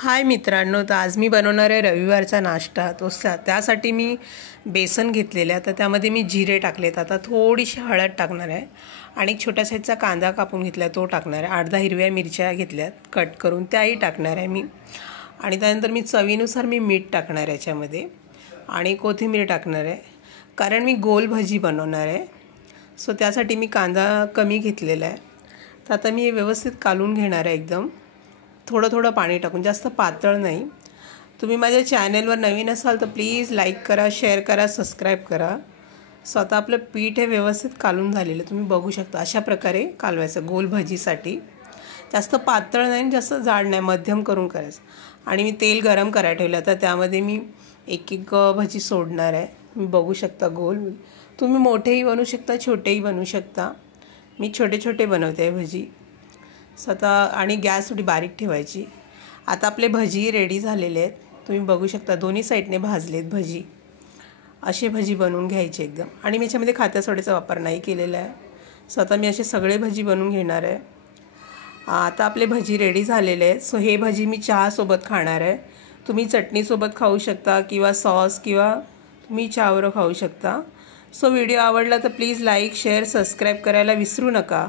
हाय मित्रांनो, तर आज मी बनवणार आहे रविवारचा नाश्ता. त्यासाठी मी बेसन घेतलेलं आहे. तर त्यामध्ये मी जिरे टाकलेत. आता थोडीशी हळद टाकणार आहे आणि एक छोट्या साईजचा कांदा कापून घेतला आहे, तो टाकणार आहे. 8-10 हिरव्या मिरच्या घेतल्यात कट करून, त्याही टाकणार आहे मी. आणि त्यानंतर मी चवीनुसार मीठ टाकणार आहे याच्यामध्ये आणि कोथिंबीर टाकणार आहे, कारण मी गोल भजी बनवणार आहे. सो त्यासाठी मी कांदा कमी घेतलेला आहे. तर आता मी व्यवस्थित कालून घेणार आहे एकदम, थोडं थोडं पाणी टाकून, जास्त पातळ नाही. तुम्ही माझ्या चॅनलवर नवीन असाल तर प्लीज लाईक करा, शेअर करा, सबस्क्राईब करा. सो आता आपलं पीठ हे व्यवस्थित कालून झालेलं तुम्ही बघू शकता. अशा प्रकारे कालवायचं गोल भजीसाठी. जास्त पातळ नाही, जास्त जाड नाही, मध्यम करून करायचं. आणि मी तेल गरम करायला ठेवलं. तर त्यामध्ये मी एक एक भजी सोडणार आहे. तुम्ही बघू शकता गोल. तुम्ही मोठेही बनवू शकता, छोटेही बनवू शकता. मी छोटे छोटे बनवते आहे भजी. स्वतः आणि गॅस थोडी बारीक ठेवायची. आता आपले भजी रेडी झालेले आहेत, तुम्ही बघू शकता. दोन्ही साईडने भाजलेत भजी. असे भजी बनवून घ्यायचे एकदम. आणि मी याच्यामध्ये खात्या सोड्याचा वापर नाही केलेला आहे. स्वतः मी असे सगळे भजी बनवून घेणार आहे. आता आपले भजी रेडी झालेले आहेत. सो हे भजी मी चहासोबत खाणार आहे. तुम्ही चटणीसोबत खाऊ शकता किंवा सॉस, किंवा तुम्ही चहावर खाऊ शकता. सो व्हिडिओ आवडला तर प्लीज लाईक, शेअर, सबस्क्राईब करायला विसरू नका.